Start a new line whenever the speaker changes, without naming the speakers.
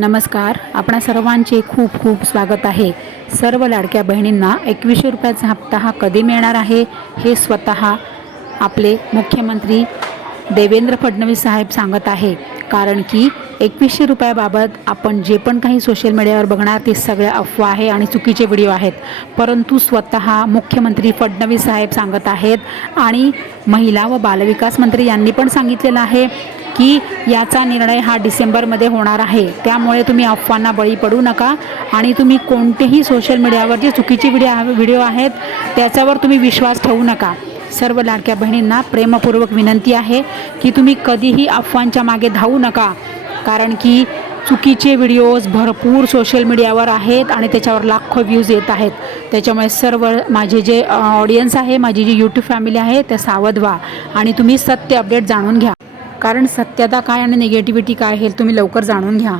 नमस्कार. आपणा सर्वांचे खूप खूप स्वागत आहे. सर्व लाडक्या बहिणींना एकवीसशे रुपयाचा हप्ता हा कधी मिळणार आहे? हे स्वतः आपले मुख्यमंत्री देवेंद्र फडणवीस साहेब सांगत आहे. कारण की एकवीसशे रुपयाबाबत आपण जे पण काही सोशल मीडियावर बघणार ते सगळ्या अफवा आहे आणि चुकीचे व्हिडिओ आहेत. परंतु स्वतः मुख्यमंत्री फडणवीस साहेब सांगत आहेत आणि महिला व बालविकास मंत्री यांनी पण सांगितलेलं आहे की याचा निर्णय हा डिसेंबरमध्ये होणार आहे. त्यामुळे तुम्ही अफवांना बळी पडू नका आणि तुम्ही कोणतेही सोशल मीडियावर जे चुकीचे व्हिडिओ व्हिडिओ आहेत त्याच्यावर तुम्ही विश्वास ठेवू नका. सर्व लाडक्या बहिणींना प्रेमपूर्वक विनंती आहे की तुम्ही कधीही अफवांच्या मागे धावू नका. कारण की चुकीचे व्हिडिओज भरपूर सोशल मीडियावर आहेत आणि त्याच्यावर लाखो व्ह्यूज येत आहेत. त्याच्यामुळे सर्व माझे जे ऑडियन्स आहे माझी जी यूट्यूब फॅमिली आहे त्या सावध व्हा आणि तुम्ही सत्य अपडेट जाणून घ्या. कारण सत्यता काय आणि निगेटिव्हिटी काय हे तुम्ही लवकर जाणून घ्या.